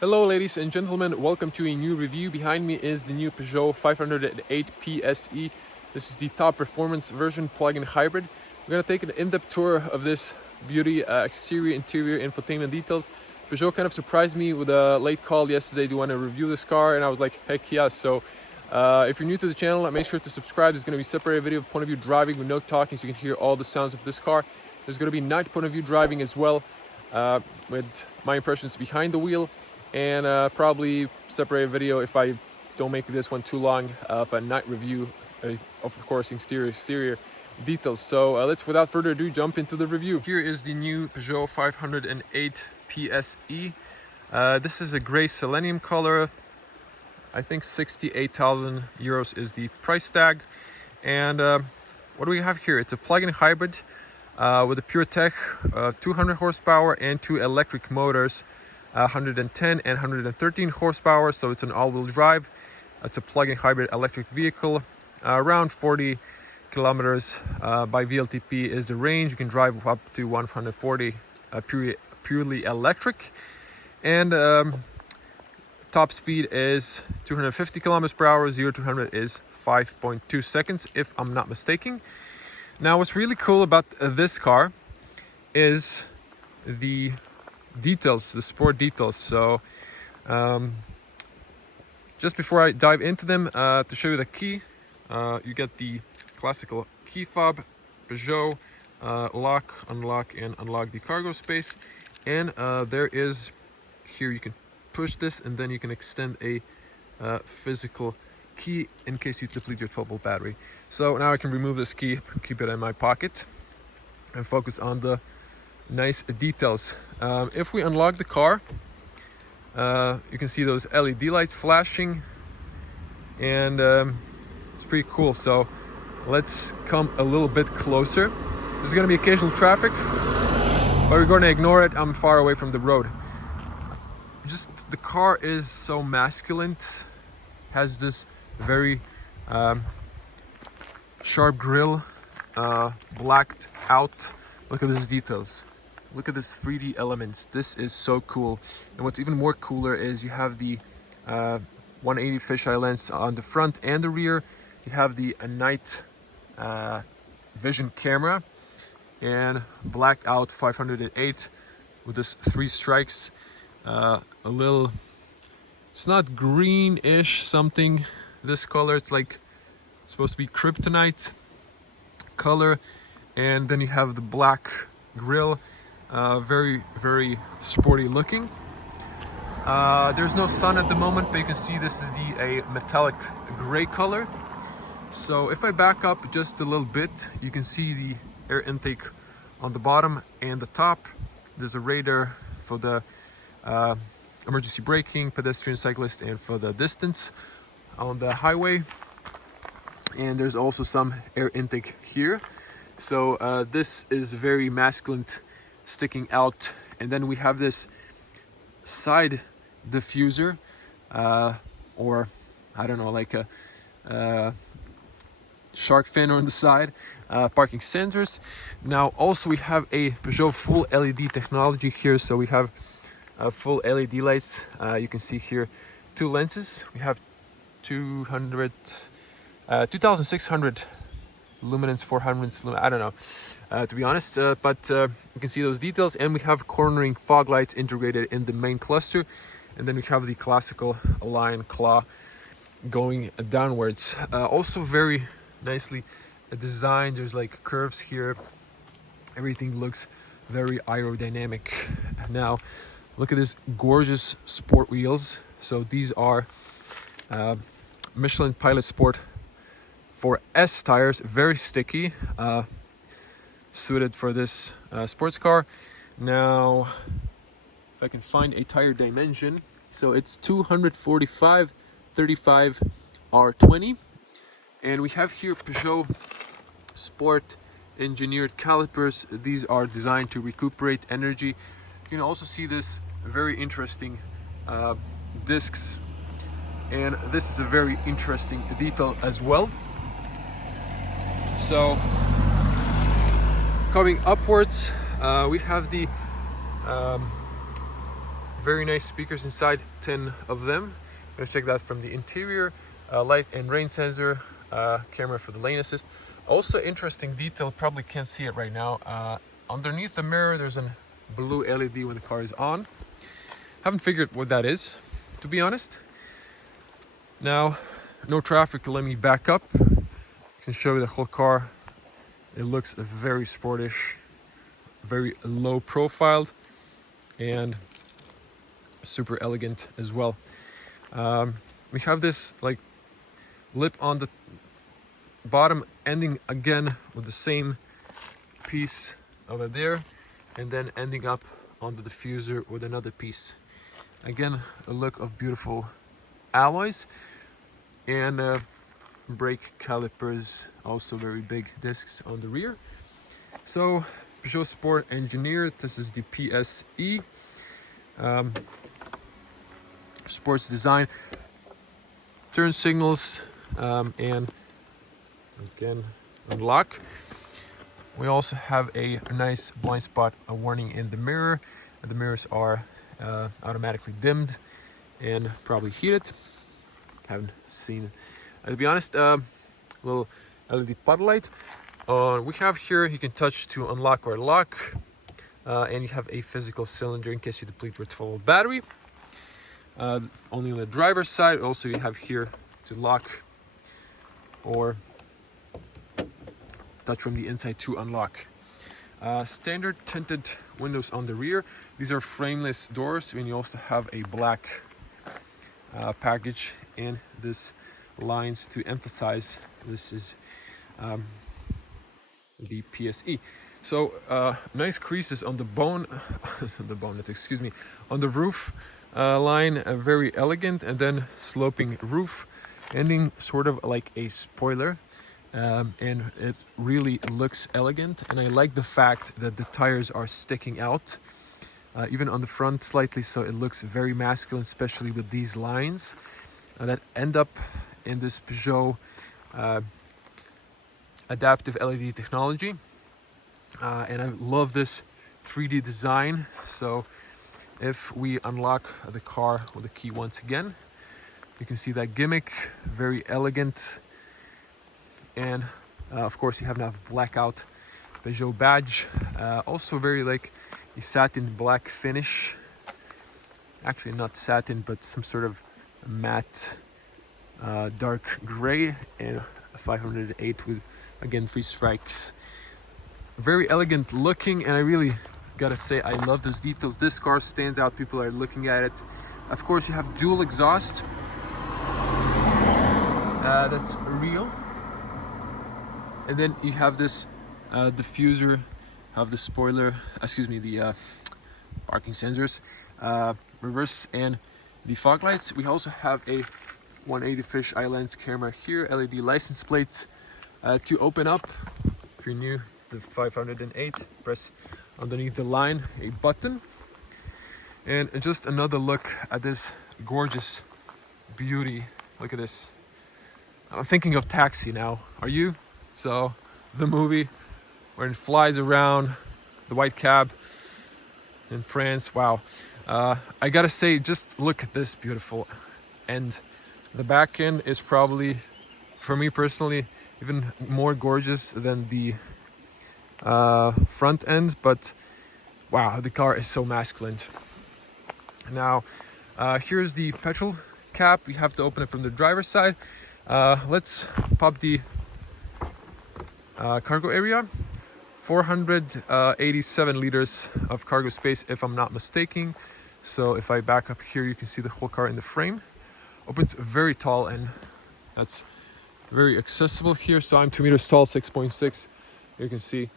Hello ladies and gentlemen, welcome to a new review. Behind me is the new Peugeot 508 PSE. This is the top performance version plug-in hybrid. We're going to take an in-depth tour of this beauty, exterior, interior, infotainment details. Peugeot kind of surprised me with a late call yesterday. Do you want to review this car? And I was like, heck yeah. So if you're new to the channel, make sure to subscribe. There's going to be a separate video of point of view driving with no talking, so you can hear all the sounds of this car. There's going to be night point of view driving as well, with my impressions behind the wheel. And probably separate video if I don't make this one too long of a night review of course exterior details. So let's without further ado jump into the review. Here is the new Peugeot 508 PSE. This is a gray Selenium color. I think 68,000 euros is the price tag. And what do we have here? It's a plug-in hybrid with a pure tech 200 horsepower and two electric motors, 110 and 113 horsepower, so it's an all-wheel drive. It's a plug-in hybrid electric vehicle. Around 40 kilometers by VLTP is the range. You can drive up to 140 purely electric, and top speed is 250 kilometers per hour. 0 to 100 is 5.2 seconds, if I'm not mistaken. Now, what's really cool about this car is the details, the sport details. So just before I dive into them, to show you the key, you get the classical key fob, Peugeot, lock, unlock, and unlock the cargo space. And there is, here you can push this and then you can extend a physical key in case you deplete your 12-volt battery. So now I can remove this key, keep it in my pocket, and focus on the nice details. If we unlock the car, you can see those LED lights flashing, and it's pretty cool. So let's come a little bit closer. There's going to be occasional traffic, but we're going to ignore it. I'm far away from the road. Just the car is so masculine, has this very sharp grille, blacked out. Look at these details. Look at this 3D elements. This is so cool. And what's even more cooler is you have the 180 fisheye lens on the front and the rear. You have the night vision camera, and blacked out 508 with this 3 strikes. A little, it's not greenish something, this color. It's like supposed to be kryptonite color. And then you have the black grille. Very sporty looking. There's no sun at the moment, but you can see this is a metallic gray color. So if I back up just a little bit, you can see the air intake on the bottom and the top. There's a radar for the emergency braking, pedestrian, cyclist, and for the distance on the highway. And there's also some air intake here. So this is very masculine, sticking out. And then we have this side diffuser, or I don't know, like a shark fin on the side, parking sensors. Now also we have a Peugeot full LED technology here. So we have full LED lights. You can see here 2 lenses. We have 2600 luminance, 400 I don't know, to be honest, but you can see those details. And we have cornering fog lights integrated in the main cluster, and then we have the classical lion claw going downwards. Also very nicely designed. There's like curves here. Everything looks very aerodynamic. Now look at this gorgeous sport wheels. So these are Michelin Pilot Sport 4S tires, very sticky, suited for this sports car. Now, if I can find a tire dimension, so it's 245 35 R20, and we have here Peugeot Sport engineered calipers. These are designed to recuperate energy. You can also see this very interesting discs, and this is a very interesting detail as well. So coming upwards, we have the Very nice speakers inside, 10 of them. Let's check that from the interior. Light and rain sensor, camera for the lane assist. Also interesting detail, probably can't see it right now. Underneath the mirror there's a blue LED when the car is on. Haven't figured what that is, to be honest. Now, no traffic, let me back up. I can show you the whole car. It looks very sportish, very low profiled, and super elegant as well. We have this like lip on the bottom, ending again with the same piece over there, and then ending up on the diffuser with another piece. Again, a look of beautiful alloys, and brake calipers, also very big discs on the rear. So Peugeot Sport Engineered, this is the PSE. Sports design, turn signals, and again unlock. We also have a nice blind spot warning in the mirror. The mirrors are automatically dimmed and probably heated. Haven't seen, to be honest. Little LED puddle light. We have here, you can touch to unlock or lock, and you have a physical cylinder in case you deplete your 12-volt battery. Only on the driver's side. Also, you have here to lock or touch from the inside to unlock. Standard tinted windows on the rear. These are frameless doors, and you also have a black package in this lines to emphasize this is the PSE. So nice creases on the bonnet, excuse me, on the roof line, very elegant, and then sloping roof, ending sort of like a spoiler. And it really looks elegant, and I like the fact that the tires are sticking out, even on the front slightly, so it looks very masculine, especially with these lines that end up in this Peugeot adaptive LED technology. And I love this 3D design. So if we unlock the car with the key once again, you can see that gimmick, very elegant. And of course you have now blackout Peugeot badge, also very like a satin black finish, actually not satin but some sort of matte dark gray, and a 508 with again 3 strikes. Very elegant looking, and I really gotta say I love those details. This car stands out, people are looking at it. Of course you have dual exhaust, that's real. And then you have this diffuser, have the spoiler, excuse me, the parking sensors, reverse, and the fog lights. We also have a 180 fisheye lens camera here, LED license plates to open up. If you're new, the 508, press underneath the line a button. And just another look at this gorgeous beauty. Look at this. I'm thinking of Taxi now. Are you? So the movie where it flies around the white cab in France. Wow. I gotta say, just look at this beautiful end. The back end is probably, for me personally, even more gorgeous than the front end, but wow, the car is so masculine. Now here's the petrol cap. You have to open it from the driver's side. Let's pop the cargo area. 487 liters of cargo space, if I'm not mistaken. So if I back up here, you can see the whole car in the frame. Opens very tall, and that's very accessible here. So I'm 2 meters tall, 6.6. You can see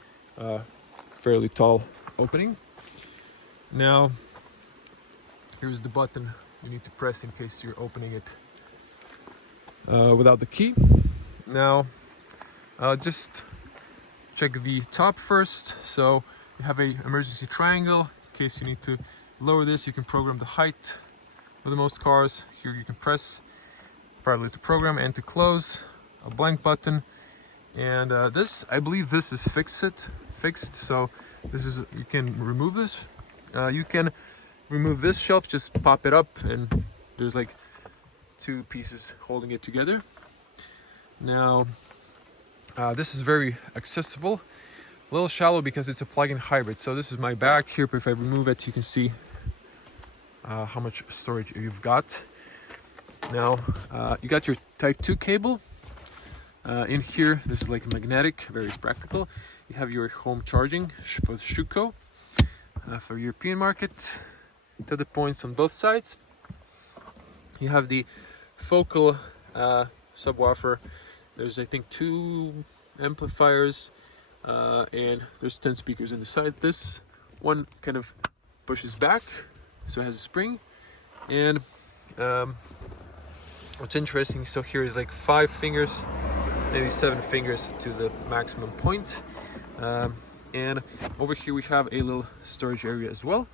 fairly tall opening. Now here's the button you need to press in case you're opening it without the key. Now just check the top first. So you have a emergency triangle in case you need to lower this. You can program the height with most cars. Here you can press partly to program and to close. A blank button, and this, I believe this is fixed. So this is, you can remove this. You can remove this shelf, just pop it up, and there's like two pieces holding it together. Now, this is very accessible. A little shallow because it's a plug-in hybrid. So this is my back here, but if I remove it, you can see how much storage you've got. Now, you got your Type 2 cable. In here, this is like magnetic, very practical. You have your home charging for Schuko, for European market. To the points on both sides. You have the focal subwoofer. There's, I think, 2 amplifiers, and there's 10 speakers in the side. This one kind of pushes back, so it has a spring. And what's interesting, so here is like 5 fingers, maybe 7 fingers to the maximum point. And over here we have a little storage area as well.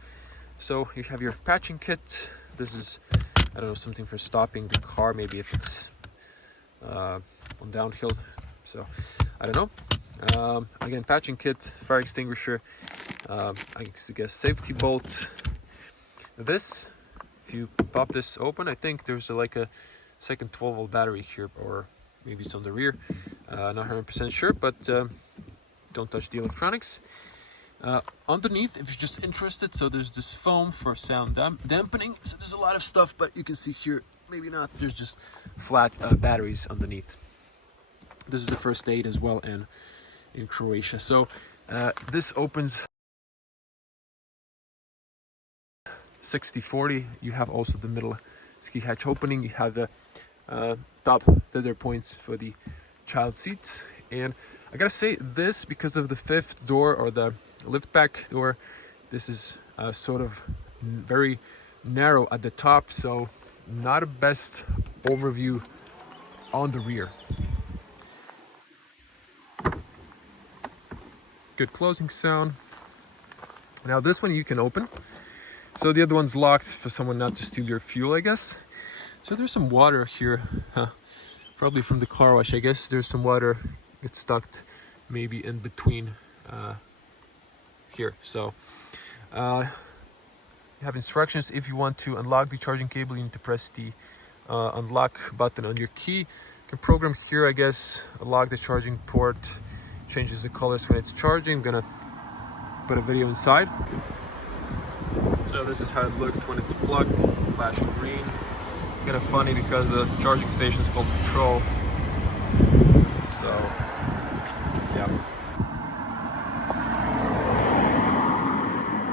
So you have your patching kit. This is, I don't know, something for stopping the car, maybe if it's on downhill. So I don't know. Again, patching kit, fire extinguisher, I guess safety bolt. This, if you pop this open, I think there's like a second 12-volt battery here, or maybe it's on the rear. Not 100% sure, but don't touch the electronics. Underneath, if you're just interested, so there's this foam for sound dampening. So there's a lot of stuff, but you can see here, maybe not, there's just flat batteries underneath. This is the first aid as well, and in Croatia. So this opens 60/40. You have also the middle ski hatch opening. You have the top leather points for the child seat. And I gotta say, this, because of the 5th door, or the lift back door, this is sort of very narrow at the top, so not a best overview on the rear. Good closing sound. Now this one you can open, so the other one's locked for someone not to steal your fuel, I guess. So there's some water here, probably from the car wash. I guess there's some water gets stuck maybe in between here. So you have instructions. If you want to unlock the charging cable, you need to press the unlock button on your key. You can program here, I guess, unlock the charging port, changes the colors when it's charging. I'm gonna put a video inside. So this is how it looks when it's plugged, flashing green. It's kind of funny because the charging station is called Control. So yeah.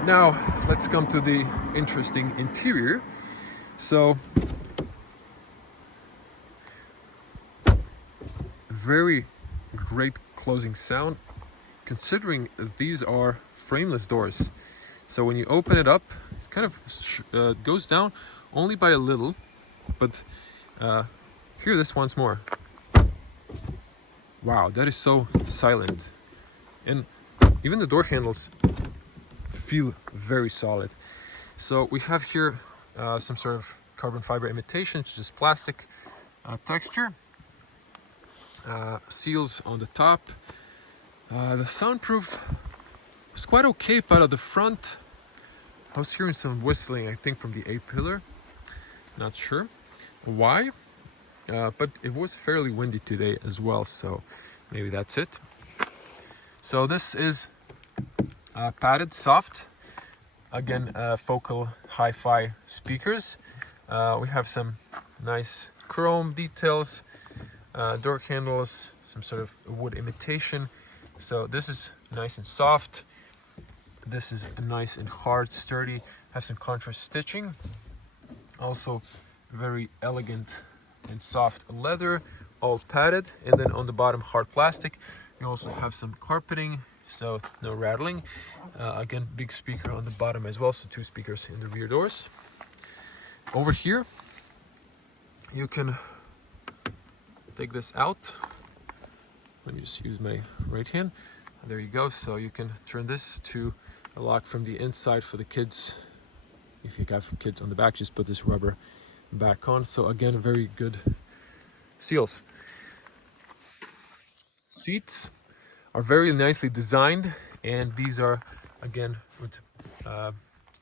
Now let's come to the interesting interior. So very great closing sound, considering these are frameless doors. So when you open it up, it kind of goes down only by a little, but hear this once more. Wow, that is so silent. And even the door handles feel very solid. So we have here some sort of carbon fiber imitation. It's just plastic texture. Seals on the top. The soundproof was quite okay, but at the front I was hearing some whistling, I think from the A-pillar. Not sure why, but it was fairly windy today as well, so maybe that's it. So this is padded soft, again focal hi-fi speakers. We have some nice chrome details, door handles, some sort of wood imitation. So this is nice and soft. This is nice and hard, sturdy. Have some contrast stitching. Also very elegant and soft leather, all padded. And then on the bottom, hard plastic. You also have some carpeting, so no rattling. Again, big speaker on the bottom as well, so 2 speakers in the rear doors. Over here, you can take this out. Let me just use my right hand. There you go. So you can turn this to a lock from the inside for the kids. If you have kids on the back, just put this rubber back on. So again, very good seals. Seats are very nicely designed, and these are again with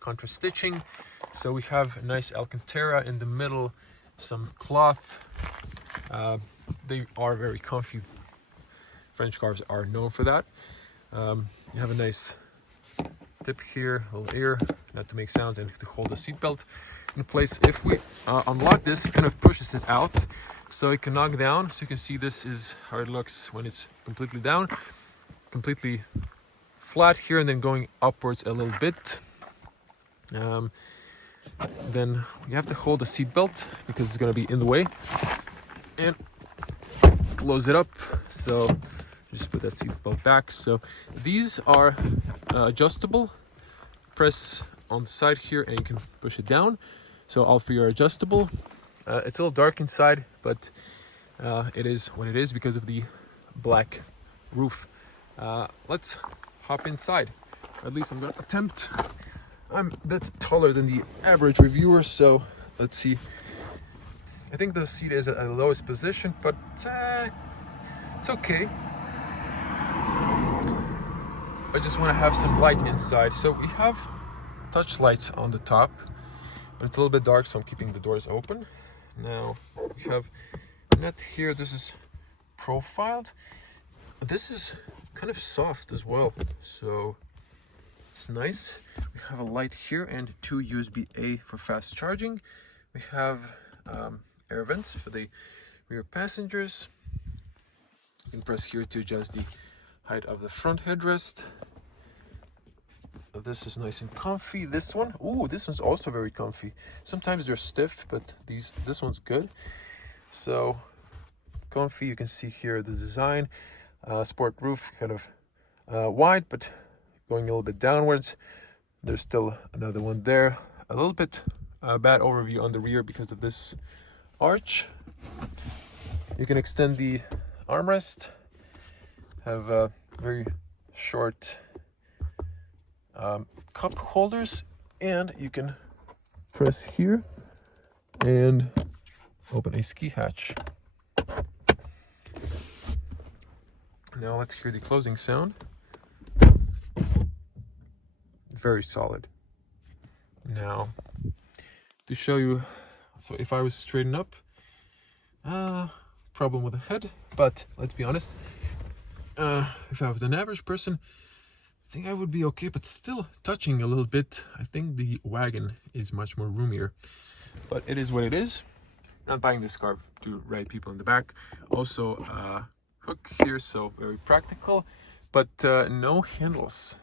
contrast stitching. So we have a nice Alcantara in the middle, some cloth. They are very comfy. French cars are known for that. You have a nice tip here, a little ear, not to make sounds and to hold the seatbelt in place. If we unlock this, it kind of pushes this out so it can knock down. So you can see this is how it looks when it's completely down, completely flat here, and then going upwards a little bit. Then you have to hold the seatbelt because it's going to be in the way, and close it up. So just put that seatbelt back. So these are adjustable. Press on the side here and you can push it down. So all three are adjustable. It's a little dark inside, but it is what it is because of the black roof. Let's hop inside. At least I'm gonna attempt. I'm a bit taller than the average reviewer, so let's see. I think the seat is at the lowest position, but it's okay. I just want to have some light inside. So we have touch lights on the top, but it's a little bit dark, so I'm keeping the doors open. Now we have net here. This is profiled. This is kind of soft as well, so it's nice. We have a light here and two USB-A for fast charging. We have air vents for the rear passengers. You can press here to adjust the height of the front headrest. This is nice and comfy. This one, ooh, this one's also very comfy. Sometimes they're stiff, but this one's good. So comfy. You can see here the design. Sport roof, kind of wide, but going a little bit downwards. There's still another one there. A little bit bad overview on the rear because of this arch. You can extend the armrest. Have very short cup holders, and you can press here and open a ski hatch. Now let's hear the closing sound. Very solid. Now to show you, so if I was straighten up, problem with the head, but let's be honest, if I was an average person, I think I would be okay, but still touching a little bit. I think the wagon is much more roomier, but it is what it is. Not buying this car to ride people in the back. Also hook here, so very practical, but no handles.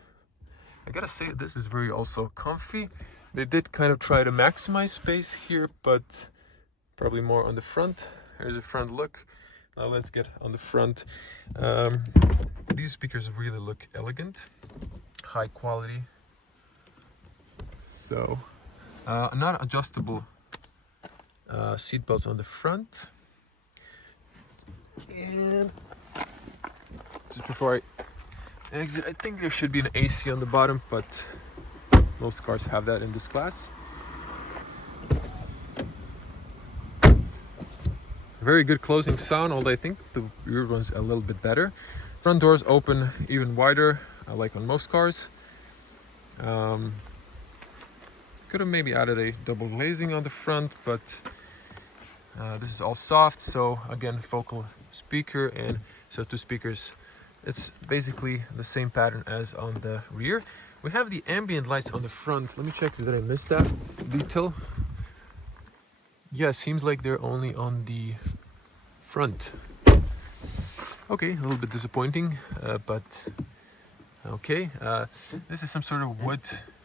I gotta say, this is very also comfy. They did kind of try to maximize space here, but probably more on the front. Here's a front look. Now let's get on the front. These speakers really look elegant, high quality. So not adjustable seat belts on the front. And just before I exit, I think there should be an AC on the bottom, but most cars have that in this class. Very good closing sound, although I think the rear one's a little bit better. Front doors open even wider, like on most cars. Could have maybe added a double glazing on the front, but this is all soft. So again, focal speaker, and so two speakers. It's basically the same pattern as on the rear. We have the ambient lights on the front. Let me check, did I miss that detail? Yeah, seems like they're only on the front. Okay, a little bit disappointing, but okay. This is some sort of wood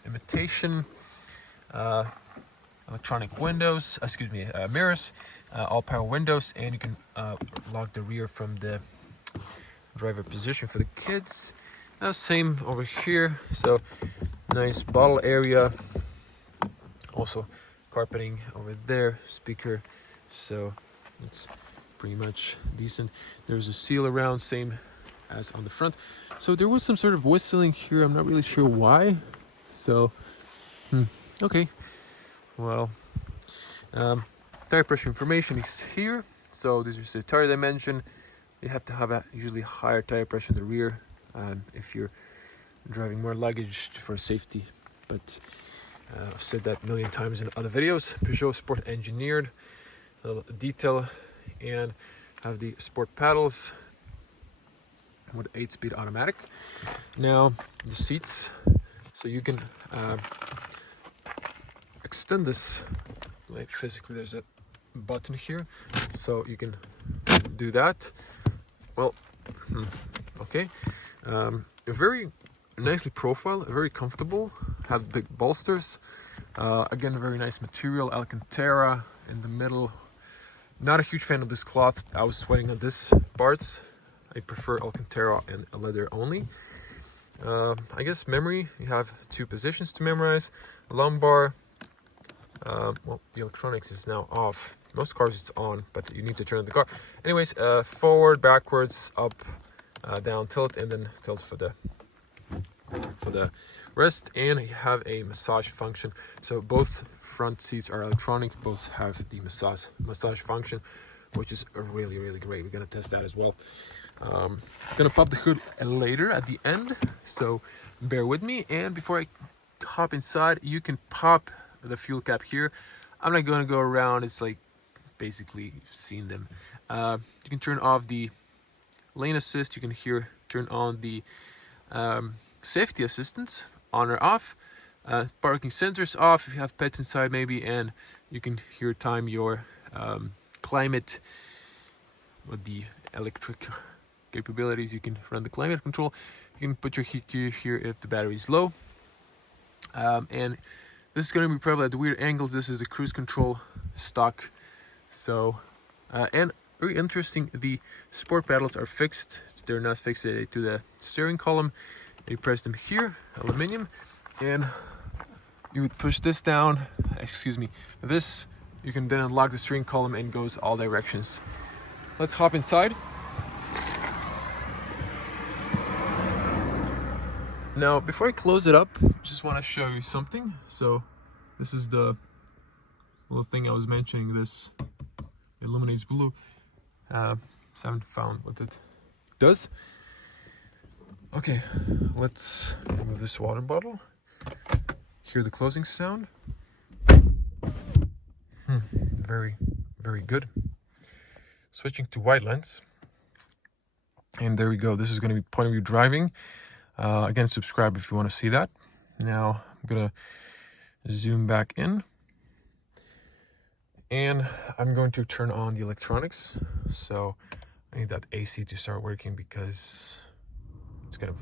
imitation. Electronic windows, mirrors, all power windows, and you can lock the rear from the driver position for the kids. Same over here, so nice bottle area. Also carpeting over there, speaker, so it's pretty much decent. There's a seal around, same as on the front. So there was some sort of whistling here, I'm not really sure why. So okay, well, tire pressure information is here. So this is the tire dimension. You have to have a usually higher tire pressure in the rear if you're driving more luggage for safety, but I've said that a million times in other videos. Peugeot Sport Engineered, a little detail, and have the sport paddles with 8-speed automatic. Now the seats, so you can extend this. Like physically, there's a button here, so you can do that. Well, okay. Very nicely profiled, very comfortable. Have big bolsters. Again, very nice material, Alcantara in the middle. Not a huge fan of this cloth. I was sweating on this parts. I prefer Alcantara and leather only. I guess memory, you have 2 positions to memorize. Lumbar, well, the electronics is now off. Most cars it's on, but you need to turn the car. Anyways, forward, backwards, up, down, tilt, and then tilt for the rest. And you have a massage function. So both front seats are electronic. Both have the massage function, which is really, really great. We're gonna test that as well. I'm gonna pop the hood later at the end, so bear with me. And before I hop inside, you can pop the fuel cap here. I'm not gonna go around. It's like basically you've seen them. You can turn off the lane assist. You can here turn on the safety assistance, on or off. Parking sensors off if you have pets inside maybe, and you can here time your climate with the electric capabilities. You can run the climate control. You can put your EQ here if the battery is low. And this is going to be probably at weird angles. This is a cruise control stock. So, and very interesting, the sport pedals are fixed. They're not fixed to the steering column. You press them here, aluminum, and you would push this down, excuse me, this, you can then unlock the steering column and goes all directions. Let's hop inside. Now, before I close it up, just want to show you something. So this is the little thing I was mentioning, this illuminates blue. Haven't found what it does. Okay, let's remove this water bottle. Hear the closing sound. Very, very good. Switching to wide lens. And there we go. This is going to be point of view driving. Again, subscribe if you want to see that. Now, I'm going to zoom back in. And I'm going to turn on the electronics. So I need that AC to start working because it's kind of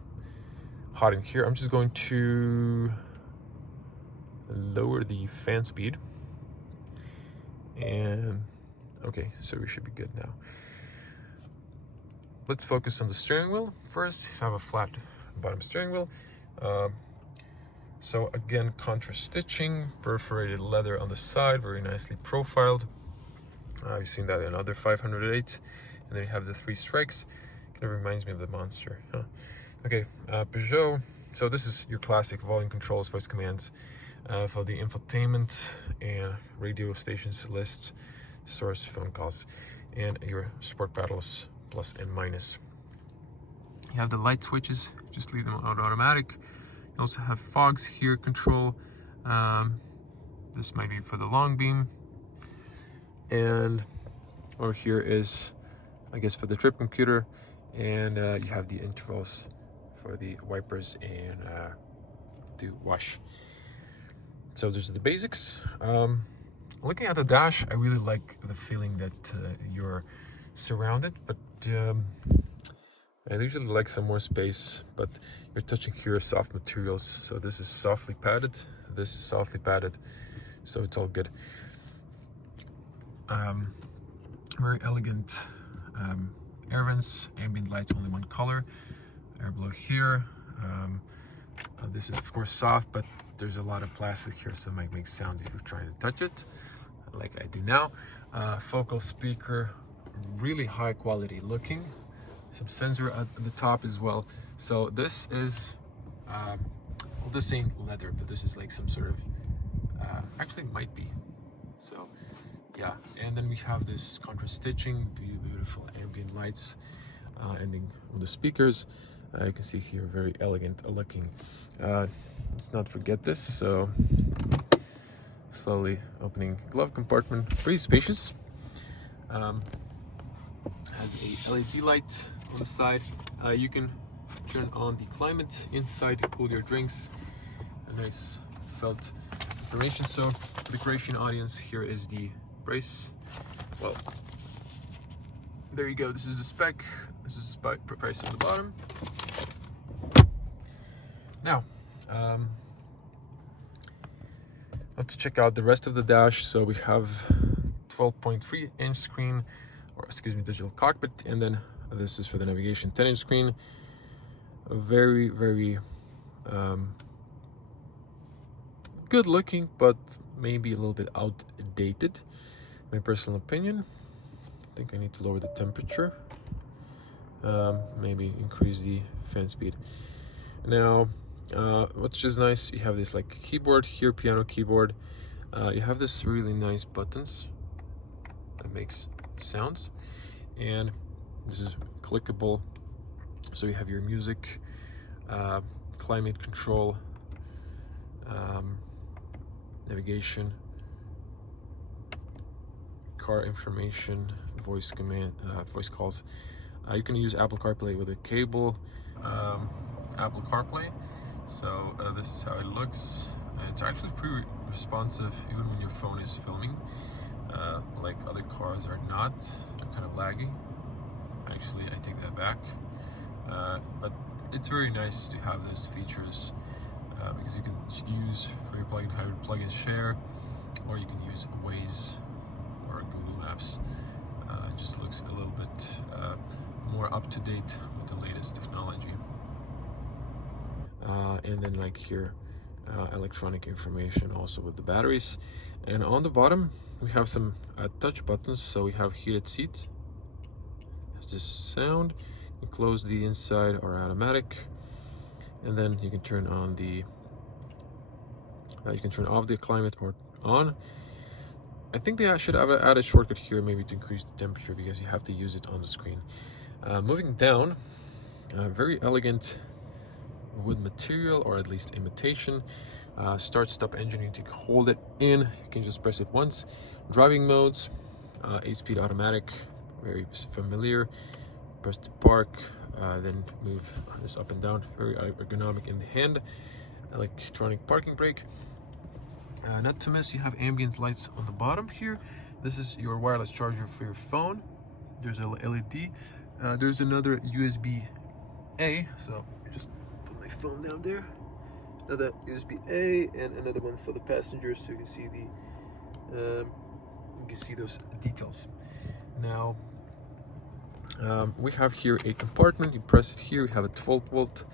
hot in here. I'm just going to lower the fan speed. And okay, so we should be good now. Let's focus on the steering wheel first. So I have a flat bottom steering wheel. So again, contrast stitching, perforated leather on the side, very nicely profiled. You've seen that in other 508s. And then you have the 3 strikes. Kind of reminds me of the Monster. Huh? Okay, Peugeot. So this is your classic volume controls, voice commands for the infotainment and radio stations, lists, source, phone calls, and your sport paddles, plus and minus. You have the light switches, just leave them on automatic. You also have fogs here, control. This might be for the long beam. And over here is, I guess, for the trip computer. And you have the intervals for the wipers and to wash. So there's the basics. Looking at the dash, I really like the feeling that you're surrounded, but I usually like some more space, but you're touching here soft materials. So this is softly padded, this is softly padded, so it's all good. Very elegant air vents, ambient lights, only one color. Air blow here. This is of course soft, but there's a lot of plastic here, so it might make sounds if you're trying to touch it, like I do now. Focal speaker, really high quality looking. Some sensor at the top as well. So this is, well, this ain't leather, but this is like some sort of, actually might be. So yeah, and then we have this contrast stitching, beautiful ambient lights, ending with the speakers. You can see here, very elegant looking. Let's not forget this. So slowly opening glove compartment, pretty spacious. Has a LED light on the side. You can turn on the climate inside to cool your drinks. A nice felt information. So for the Croatian audience, here is the price. Well, there you go. This is the spec. This is the price on the bottom. Now, let's check out the rest of the dash. So we have 12.3-inch screen, or excuse me, digital cockpit, and then this is for the navigation, 10-inch screen. Very, very good looking, but maybe a little bit outdated, my personal opinion. I think I need to lower the temperature, maybe increase the fan speed. Now, what's just nice, you have this like keyboard here, piano keyboard. You have this really nice buttons that makes sounds, and this is clickable. So you have your music, climate control, navigation, car information, voice command, voice calls. You can use Apple Carplay with a cable, Apple Carplay. So this is how it looks. It's actually pretty responsive even when your phone is filming, like other cars are not. They're kind of laggy. Actually, I take that back. But it's very nice to have those features because you can use for your plug-in hybrid plug-in share, or you can use Waze or Google Maps. It just looks a little bit more up to date with the latest technology. And then like here, electronic information also with the batteries. And on the bottom we have some touch buttons. So we have heated seats. Has this sound. You close the inside or automatic, and then you can turn on the you can turn off the climate or on. I think they should have add a shortcut here, maybe to increase the temperature, because you have to use it on the screen. Moving down, very elegant wood material, or at least imitation. Start stop engine, you need to hold it in, you can just press it once. Driving modes, 8-speed automatic, very familiar. Press to park, then move this up and down, very ergonomic in the hand. Electronic parking brake. Not to miss, you have ambient lights on the bottom here. This is your wireless charger for your phone. There's a LED. There's another USB-A, so just put my phone down there. Another USB-A and another one for the passengers, so you can see those details. Now, we have here a compartment. You press it here, you have a 12-volt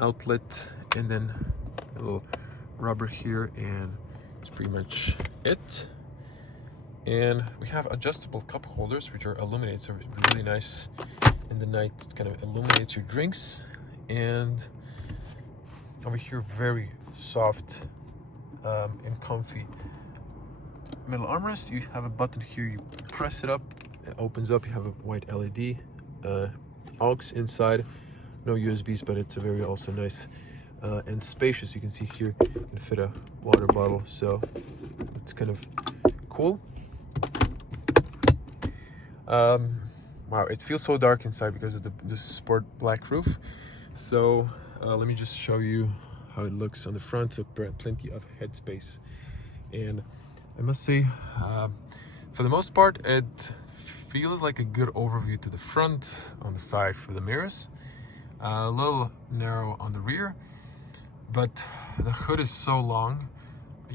outlet, and then a little rubber here, and it's pretty much it. And we have adjustable cup holders, which are illuminated, so it's really nice in the night. It kind of illuminates your drinks. And over here, very soft and comfy metal armrest. You have a button here, you press it up, it opens up. You have a white LED, aux inside, no USBs, but it's a very also nice and spacious. You can see here you can fit a water bottle, so it's kind of cool. Wow, it feels so dark inside because of the sport black roof. So let me just show you how it looks on the front. So plenty of headspace, and I must say, for the most part, it feels like a good overview to the front. On the side for the mirrors, a little narrow on the rear, but the hood is so long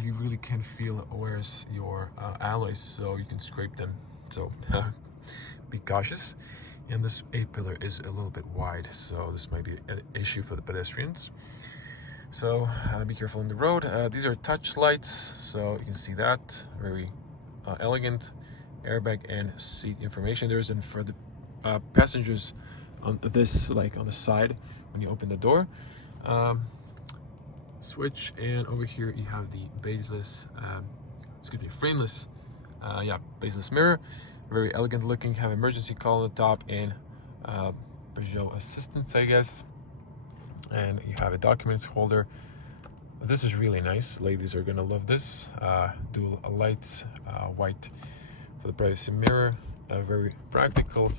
you really can feel where's your alloys, so you can scrape them. So be cautious. And this A-pillar is a little bit wide, so this might be an issue for the pedestrians. So be careful on the road. These are touch lights, so you can see that. Very elegant. Airbag and seat information. There's for the passengers on this, like on the side when you open the door. Switch, and over here you have the baseless, frameless, baseless mirror. Very elegant looking. Have emergency call on the top and Peugeot assistance, I guess. And you have a document holder. This is really nice. Ladies are gonna love this. Dual lights, white for the privacy mirror, very practical.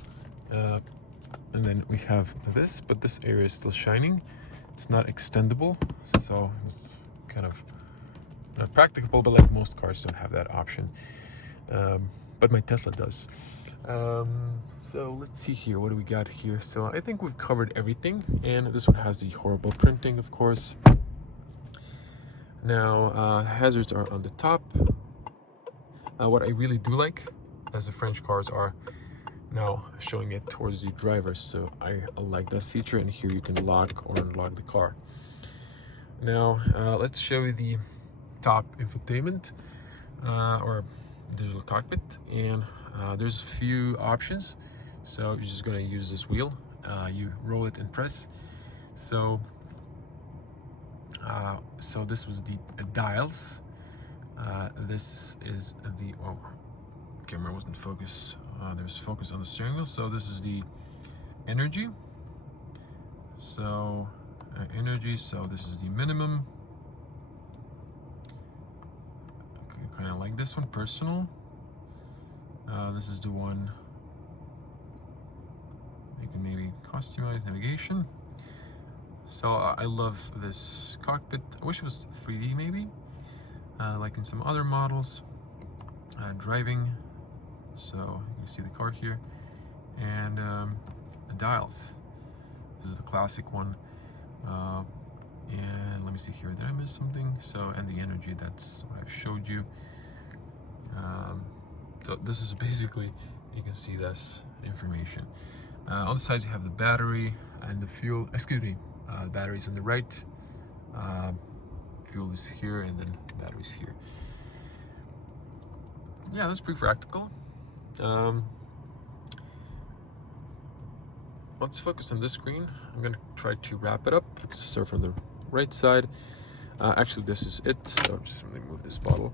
And then we have this, but this area is still shining. It's not extendable, so it's kind of not practicable, but like most cars don't have that option. But my Tesla does. So let's see here, what do we got here? So I think we've covered everything, and this one has the horrible printing, of course. Now, hazards are on the top. What I really do like, as the French cars are now showing it towards the driver, so I like that feature, and here you can lock or unlock the car. Now, let's show you the top infotainment, or digital cockpit, and there's a few options. So you're just gonna use this wheel, you roll it and press. So this was the dials. This is the, oh, camera wasn't focus. There's focus on the steering wheel. So this is the energy. So energy. So this is the minimum. Kind of like this one, personal. This is the one you can maybe customize navigation. So I love this cockpit. I wish it was 3D maybe, like in some other models. Driving, so you can see the car here, and dials. This is the classic one. And let me see here, did I miss something? So, and the energy, that's what I've showed you. So this is basically, you can see this information. On the sides you have the battery and the fuel, excuse me, the battery's on the right, fuel is here, and then batteries here. Yeah, that's pretty practical. Let's focus on this screen. I'm gonna try to wrap it up. Let's start from the right side. Actually, this is it, so I'm just gonna move this bottle.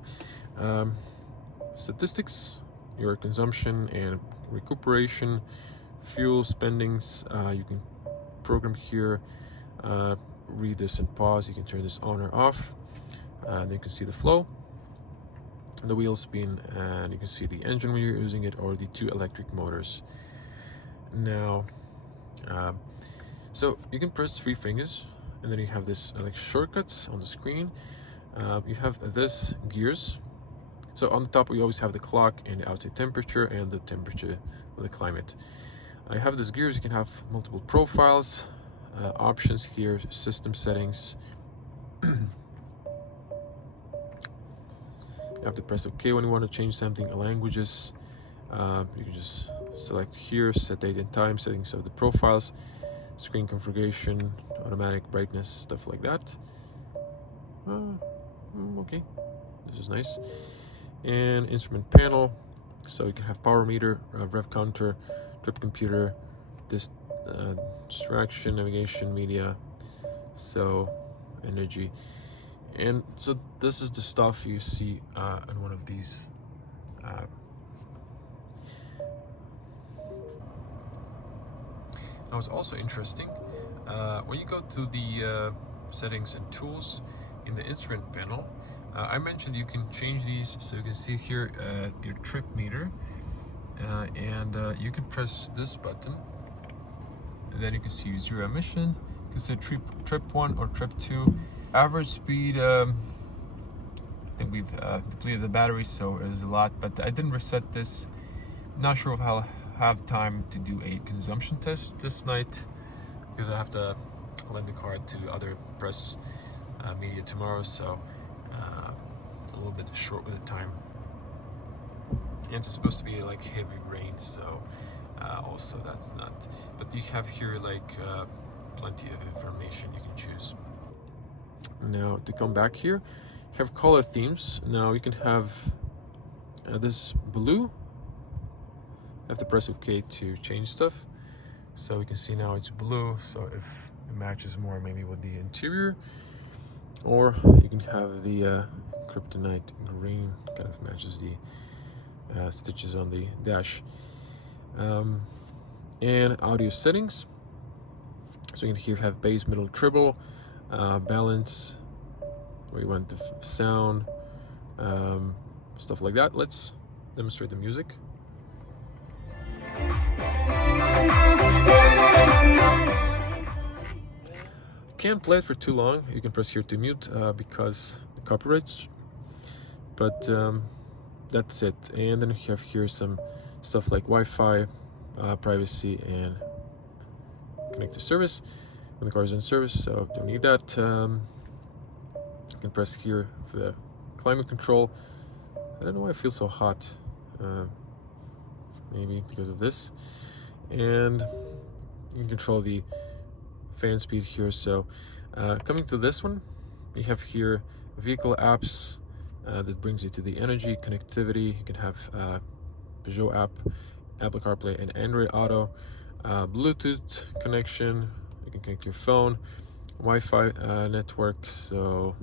Statistics, your consumption and recuperation, fuel spendings. You can program here, read this and pause. You can turn this on or off. Then you can see the flow, the wheel spin, and you can see the engine when you're using it, or the 2 electric motors. Now, so you can press 3 fingers, and then you have this like shortcuts on the screen. You have this gears. So on the top we always have the clock and the outside temperature and the temperature of the climate. I have this gears. You can have multiple profiles, options here, system settings. You have to press OK when you want to change something. Languages, you can just select here, set date and time, settings of the profiles, screen configuration, automatic brightness, stuff like that. Okay, this is nice. And instrument panel, so you can have power meter, rev counter, trip computer, this distraction, navigation, media, so energy. And so this is the stuff you see in one of these. Now it's also interesting, when you go to the settings and tools in the instrument panel, I mentioned you can change these, so you can see here your trip meter, and you can press this button, and then you can see 0 emission, you can see trip 1 or trip 2, average speed. I think we've depleted the battery, so it is a lot, but I didn't reset this. Not sure if I'll have time to do a consumption test this night, because I have to lend the car to other press media tomorrow, so a little bit short with the time. And it's supposed to be like heavy rain, so also that's not, but you have here like plenty of information you can choose. Now to come back here, you have color themes. Now you can have this blue. You have to press OK to change stuff. So we can see now it's blue, so if it matches more maybe with the interior, or you can have the kryptonite green, kind of matches the stitches on the dash. And audio settings, so you can here have bass, middle, treble, balance, We went to sound, stuff like that. Let's demonstrate the music. Can't play it for too long. You can press here to mute because the copyrights, but that's it. And then you have here some stuff like Wi-Fi, privacy, and connect to service when the car is in service, so don't need that. You can press here for the climate control. I don't know why I feel so hot, maybe because of this. And you can control the fan speed here. So coming to this one, you have here vehicle apps that brings you to the energy connectivity. You can have Peugeot app, Apple Carplay, and Android Auto, Bluetooth connection. You can connect your phone, Wi-Fi network, so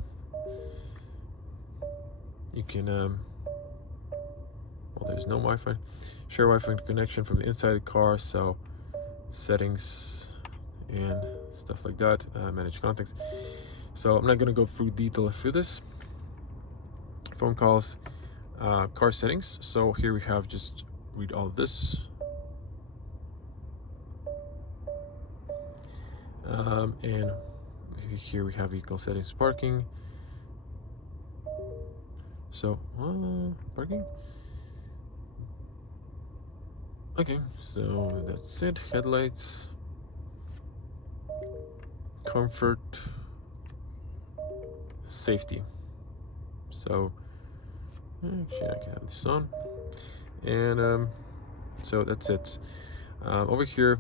you can well, there's no Wi-Fi. Share Wi-Fi connection from the inside the car, so settings and stuff like that. Manage contacts. So I'm not going to go through detail through this. Phone calls, car settings. So here we have, just read all of this. And here we have vehicle settings, parking. So parking. Okay, so that's it. Headlights, comfort, safety. So actually I can have this on, and so that's it. Over here,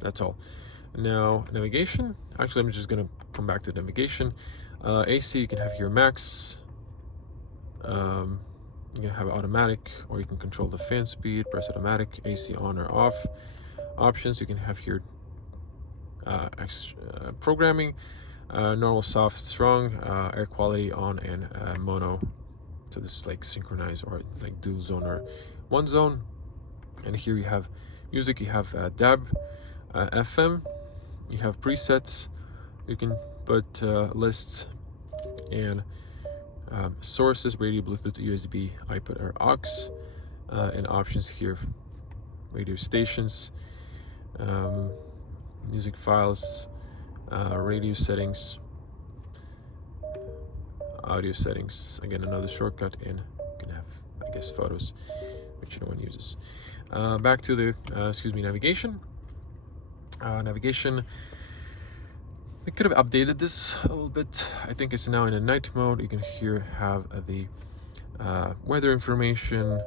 that's all. Now navigation, actually I'm just gonna come back to navigation. AC, you can have here max, you can have automatic, or you can control the fan speed, press automatic, AC on or off. Options, you can have here programming, normal, soft, strong, air quality on, and mono. So this is like synchronized or like dual zone or one zone. And here you have music, you have DAB, FM, you have presets, you can put lists and sources, radio, Bluetooth, USB, iPod, or aux, and options here, radio stations, music files, radio settings, audio settings, again another shortcut, and you can have, I guess, photos, which no one uses. Back to the navigation. Navigation, I could have updated this a little bit. I think it's now in a night mode. You can here have the weather information,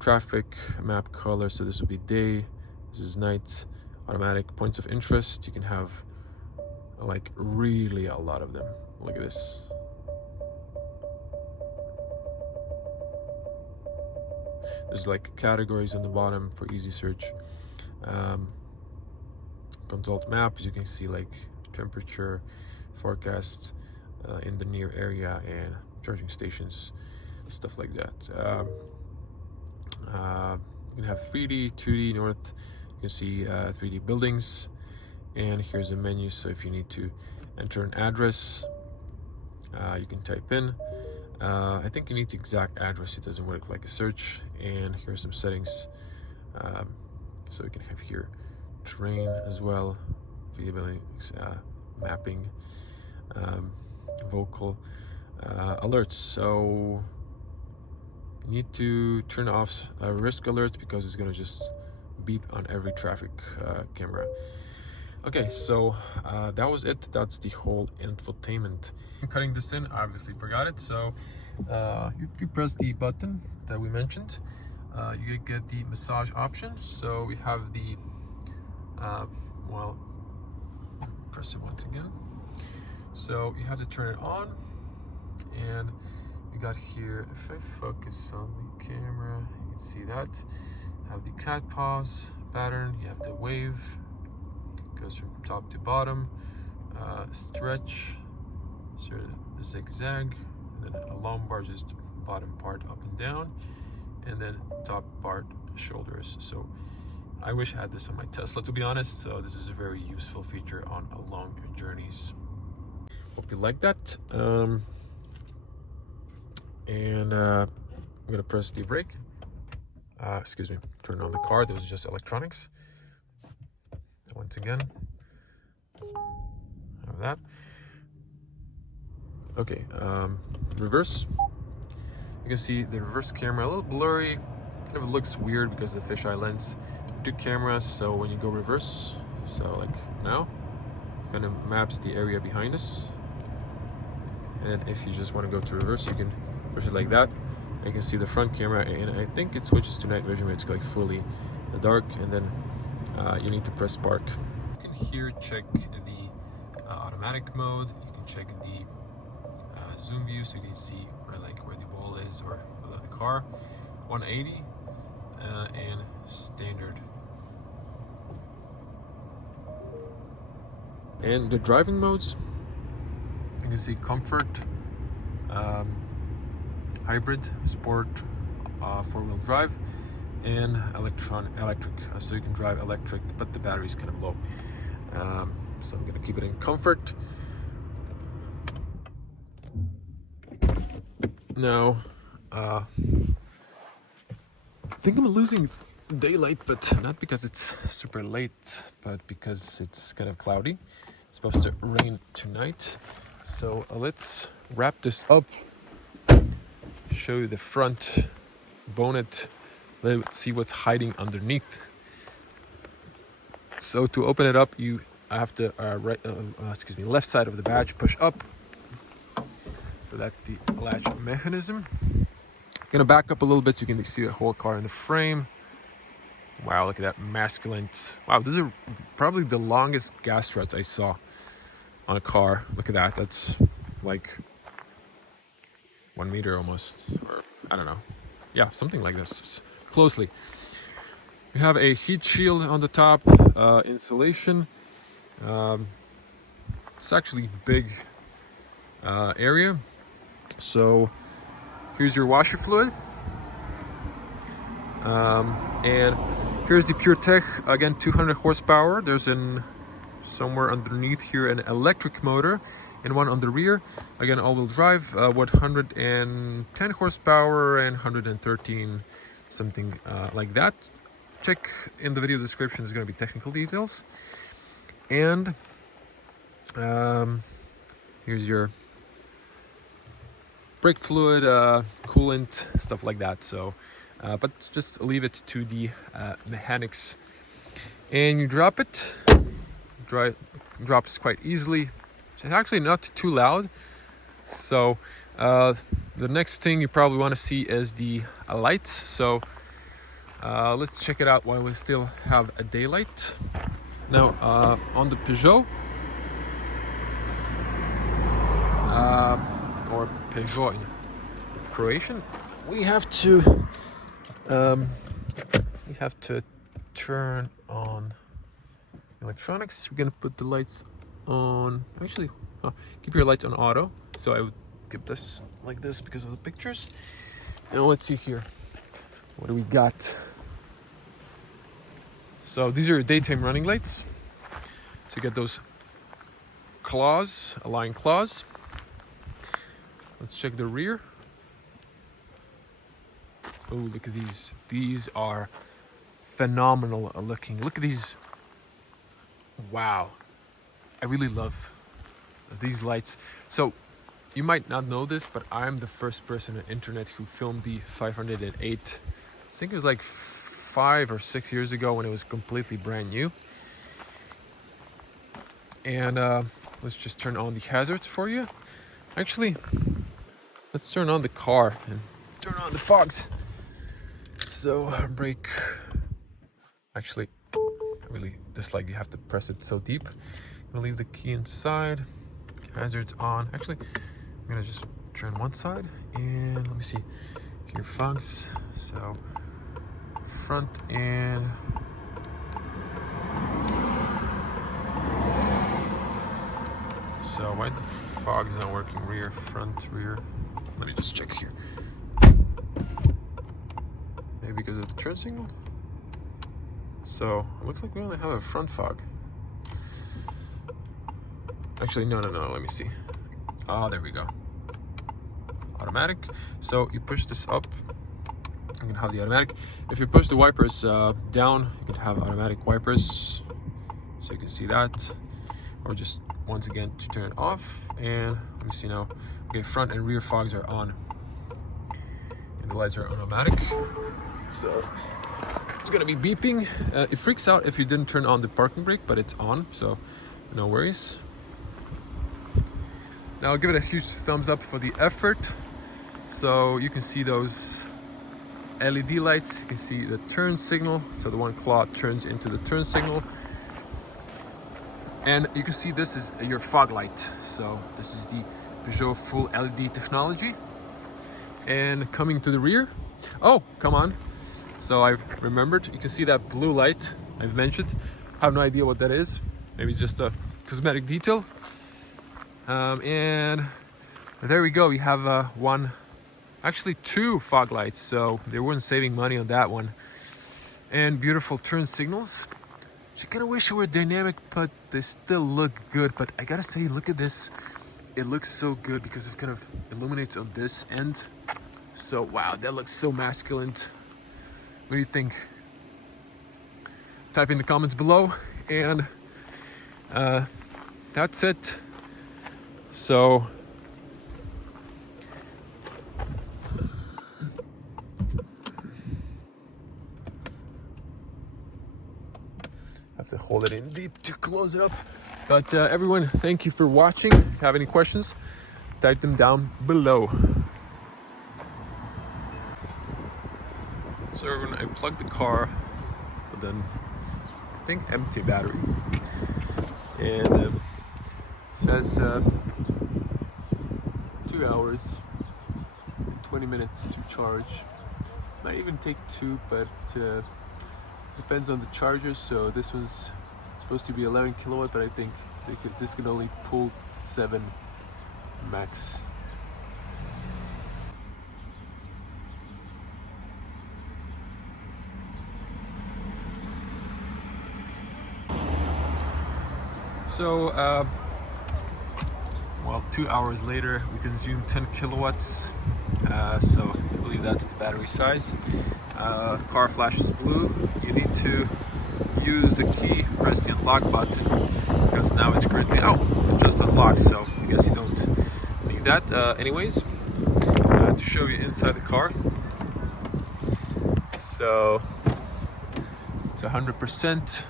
traffic, map color. So this will be day, this is night, automatic, points of interest. You can have like really a lot of them. Look at this. There's like categories on the bottom for easy search. Consult map, as you can see, like temperature, forecast in the near area, and charging stations, stuff like that. You can have 3D, 2D, north. You can see 3D buildings, and here's a menu. So if you need to enter an address, you can type in. I think you need the exact address. It doesn't work like a search. And here's some settings. So you can have here terrain as well, visibility, mapping, vocal, alerts. So you need to turn off risk alerts because it's going to just beep on every traffic camera. Okay, so that was it. That's the whole infotainment. I'm cutting this in, I obviously forgot it. So if you press the button that we mentioned, you get the massage option. So we have the well, press it once again. So you have to turn it on, and you got here, if I focus on the camera, you can see that. Have the cat paws pattern, you have the wave, goes from top to bottom, stretch, sort of zigzag, and then a lumbar, just bottom part up and down, and then top part shoulders. So I wish I had this on my Tesla, to be honest. So this is a very useful feature on long journeys. Hope you like that. And I'm gonna press the brake. Excuse me, turn on the car. Those are just electronics. Once again, have that. Okay, reverse. You can see the reverse camera a little blurry. Kind of looks weird because of the fisheye lens. Two cameras, so when you go reverse, so like now, kind of maps the area behind us. And if you just want to go to reverse, you can push it like that. You can see the front camera, and I think it switches to night vision when it's like fully in the dark, and then you need to press park. You can here check the automatic mode. You can check the zoom view, so you can see where the ball is or below the car. 180 and standard. And the driving modes, you can see comfort, hybrid, sport, four-wheel drive, and electric. So you can drive electric, but the battery is kind of low. So I'm gonna keep it in comfort. Now, I think I'm losing daylight, but not because it's super late, but because it's kind of cloudy. It's supposed to rain tonight. So let's wrap this up. Show you the front bonnet. Let's see what's hiding underneath. So to open it up, you have to left side of the badge push up. So that's the latch mechanism. I'm gonna back up a little bit so you can see the whole car in the frame. Wow, look at that masculine. Wow, this is probably the longest gas struts I saw on a car. Look at that. That's like 1 meter almost, or I don't know. Yeah, something like this. Closely. We have a heat shield on the top, insulation. It's actually big area. So here's your washer fluid. And here's the PureTech, again 200 horsepower. There's somewhere underneath here an electric motor and one on the rear. Again, all-wheel drive, 110 horsepower and 113 something like that. Check in the video description, there's going to be technical details. And here's your brake fluid, coolant, stuff like that. So but just leave it to the mechanics. And you drop it. Drops quite easily. It's actually not too loud. So the next thing you probably want to see is the lights. So let's check it out while we still have a daylight. Now on the Peugeot, or Peugeot in Croatian, we have to turn on electronics. We're gonna put the lights on. Actually, keep your lights on auto. So I would keep this like this because of the pictures. Now let's see here. What do we got? So these are daytime running lights. So you get those claws, align claws. Let's check the rear. Oh, look at these. These are phenomenal looking. Look at these. Wow. I really love these lights. So you might not know this, but I'm the first person on the internet who filmed the 508. I think it was like 5 or 6 years ago when it was completely brand new. And let's just turn on the hazards for you. Actually, let's turn on the car and turn on the fogs. So brake. Actually, I really dislike you have to press it so deep. I'm gonna leave the key inside. Hazards on. Actually, I'm gonna just turn one side and let me see. Here, fogs. So front and so why the fog is not working? Rear, front, rear. Let me just check here. Maybe because of the turn signal. So it looks like we only have a front fog. Actually, no. Let me see. Oh, there we go. Automatic. So you push this up, you can have the automatic. If you push the wipers down, you can have automatic wipers. So you can see that. Or just once again to turn it off. And let me see now. Okay, front and rear fogs are on. And the lights are automatic. So it's gonna be beeping. It freaks out if you didn't turn on the parking brake, but it's on, so no worries. Now I'll give it a huge thumbs up for the effort. So you can see those LED lights, you can see the turn signal. So the one claw turns into the turn signal. And you can see this is your fog light. So this is the Peugeot full LED technology. And coming to the rear, oh, come on. So I've remembered, you can see that blue light I've mentioned. I have no idea what that is. Maybe just a cosmetic detail. And there we go. We have actually two fog lights. So they weren't saving money on that one. And beautiful turn signals. I kind of wish it were dynamic, but they still look good. But I gotta say, look at this. It looks so good because it kind of illuminates on this end. So wow, that looks so masculine. What do you think? Type in the comments below. And that's it. So have to hold it in deep to close it up. But everyone, thank you for watching. If you have any questions, type them down below. So everyone, I plugged the car, but then I think empty battery, and it says 2 hours and 20 minutes to charge. Might even take 2, but depends on the charger. So this one's supposed to be 11 kilowatt, but I think this can only pull 7 max. So, well, 2 hours later, we consume 10 kilowatts. So I believe that's the battery size. Car flashes blue. You need to use the key, press the unlock button, because now it's currently it just unlocked. So I guess you don't need that. Anyways, to show you inside the car. So it's 100%.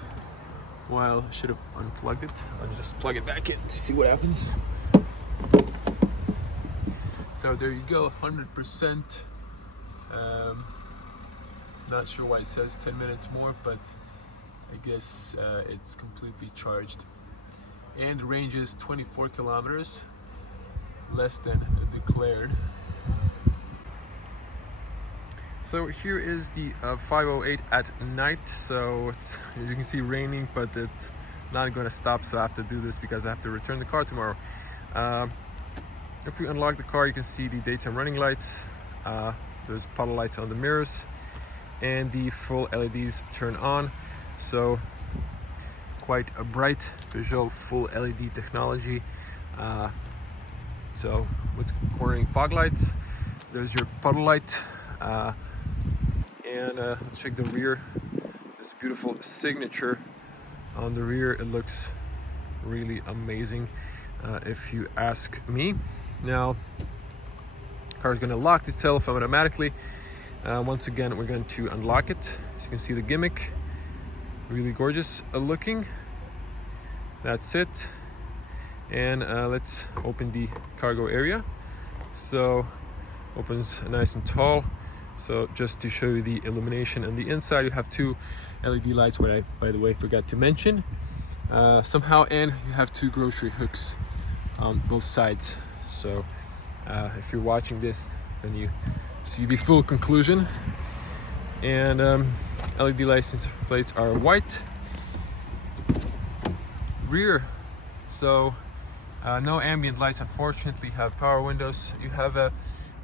Well, I should have unplugged it. I'll just plug it back in to see what happens. So there you go, 100%. Not sure why it says 10 minutes more, but I guess it's completely charged. And range is 24 kilometers, less than declared. So here is the 5:08 at night. So it's, as you can see, raining, but it's not going to stop. So I have to do this because I have to return the car tomorrow. If we unlock the car, you can see the daytime running lights. There's puddle lights on the mirrors, and the full LEDs turn on. So quite a bright Peugeot full LED technology. So with cornering fog lights, there's your puddle light. And let's check the rear. This beautiful signature on the rear. It looks really amazing, if you ask me. Now, the car is going to lock itself automatically. Once again, we're going to unlock it. As you can see, the gimmick, really gorgeous looking. That's it. And let's open the cargo area. So opens nice and tall. So just to show you the illumination on the inside, you have two LED lights, what I, by the way, forgot to mention somehow, and you have two grocery hooks on both sides. So if you're watching this, then you see the full conclusion. And LED license plates are white. Rear, so no ambient lights, unfortunately. You have power windows. You have a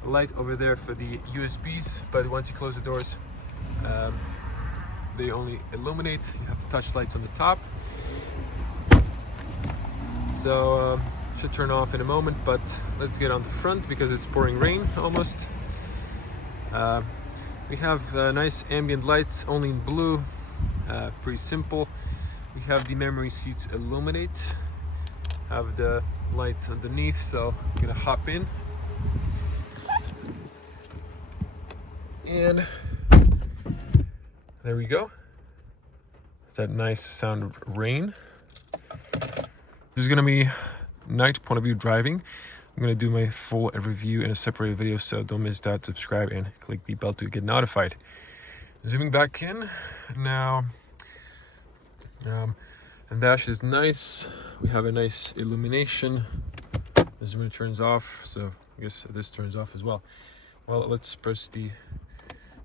light over there for the USBs, but once you close the doors, they only illuminate. You have touch lights on the top. So Should turn off in a moment, but let's get on the front because it's pouring rain almost. We have nice ambient lights, only in blue, pretty simple. We have the memory seats illuminate, have the lights underneath, so I'm gonna hop in. And there we go. It's that nice sound of rain. There's gonna be night point of view driving. I'm gonna do my full review in a separate video, so don't miss that. Subscribe and click the bell to get notified. Zooming back in now, and dash is nice. We have a nice illumination. This when it turns off, so I guess this turns off as well. Well, let's press the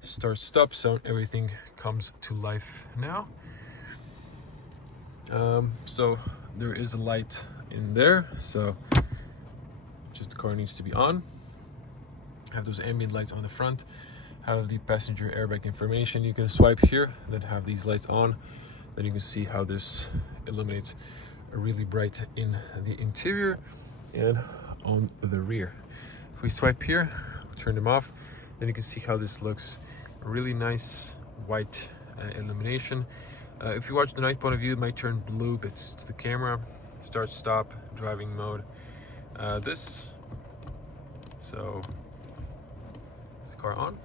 start stop so everything comes to life now. So there is a light in there, so just the car needs to be on. Have those ambient lights on the front, have the passenger airbag information. You can swipe here, then have these lights on, then you can see how this illuminates really bright in the interior and on the rear. If we swipe here, turn them off, then you can see how this looks. A really nice white illumination. If you watch the night point of view, it might turn blue, but it's the camera. Start, stop, driving mode. So is the car on?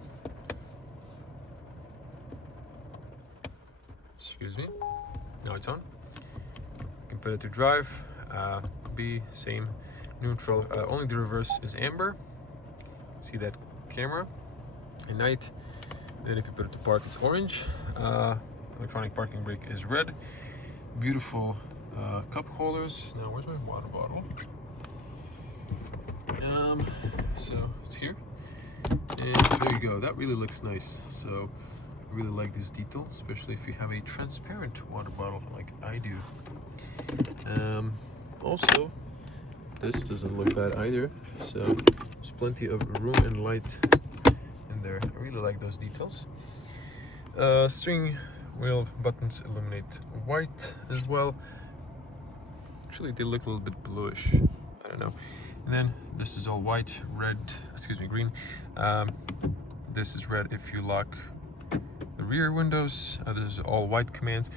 Excuse me. Now it's on. You can put it to drive. B, same, neutral. Only the reverse is amber. See that camera at night. Then if you put it to park, it's orange. Electronic parking brake is red. Beautiful cup holders. Now where's my water bottle? So it's here, and there you go. That really looks nice. So I really like this detail, especially if you have a transparent water bottle like I do. Also, this doesn't look bad either. So there's plenty of room and light in there. I really like those details. Steering wheel buttons illuminate white as well. Actually, they look a little bit bluish. I don't know. And then this is all white, red, green. This is red if you lock the rear windows. This is all white commands.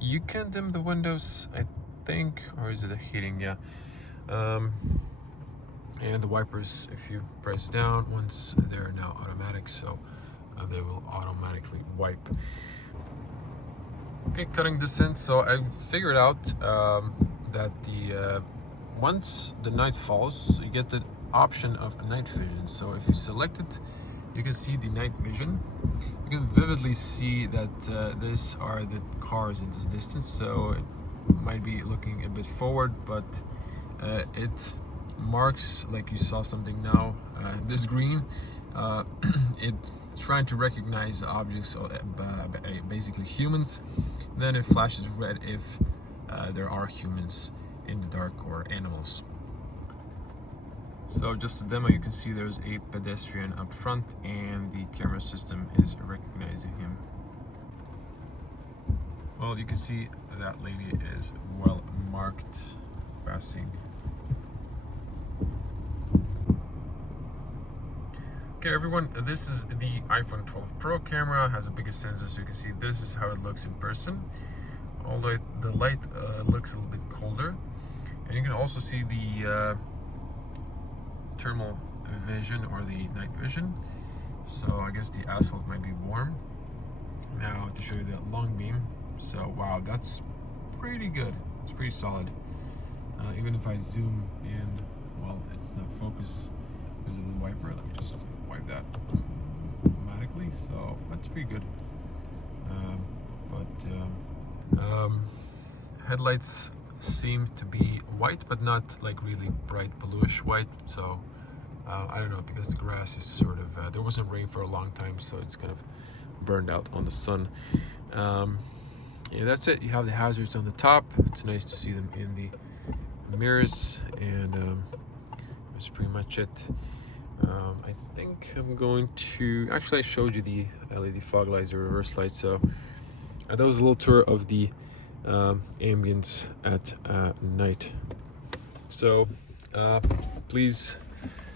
You can dim the windows, I think, or is it the heating? Yeah. And the wipers, if you press down, once they're now automatic, so they will automatically wipe. Okay, cutting this in. So I figured out that once the night falls, you get the option of night vision. So if you select it, you can see the night vision. You can vividly see that these are the cars in this distance. So it might be looking a bit forward, but it marks like you saw something now. This green, it's trying to recognize objects, basically humans. Then it flashes red if there are humans in the dark or animals. So just a demo, you can see there's a pedestrian up front and the camera system is recognizing him. Well, you can see that lady is well marked passing. Okay everyone, this is the iPhone 12 Pro camera. Has a bigger sensor, so you can see this is how it looks in person. Although the light looks a little bit colder. And you can also see the thermal vision or the night vision. So I guess the asphalt might be warm. Now to show you the long beam. So wow, that's pretty good. It's pretty solid. Even if I zoom in, well, it's not focused because of the wiper. Let me just wipe that automatically. So that's pretty good. Headlights seem to be white, but not like really bright bluish white. So I don't know, because the grass is sort of there wasn't rain for a long time, so it's kind of burned out on the sun. Yeah, that's it. You have the hazards on the top. It's nice to see them in the mirrors, and that's pretty much it. I think I'm going to actually, I showed you the LED fog lights, the reverse lights, so that was a little tour of the ambience at night. So please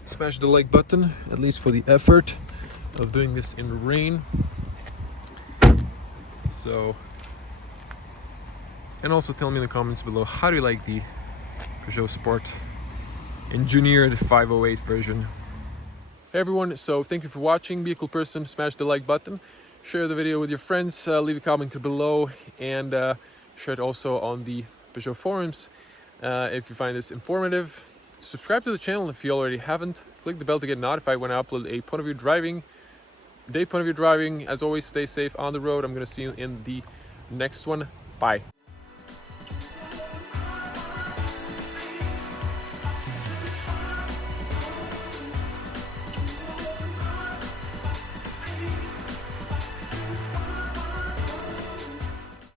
smash the like button, at least for the effort of doing this in rain. So, and also tell me in the comments below, how do you like the Peugeot Sport engineered 508 version? Hey everyone, so thank you for watching. Be a cool person, smash the like button, share the video with your friends, leave a comment below, and share it also on the Peugeot forums if you find this informative. Subscribe to the channel if you already haven't. Click the bell to get notified when I upload a point of view driving. As always, stay safe on the road. I'm going to see you in the next one. Bye.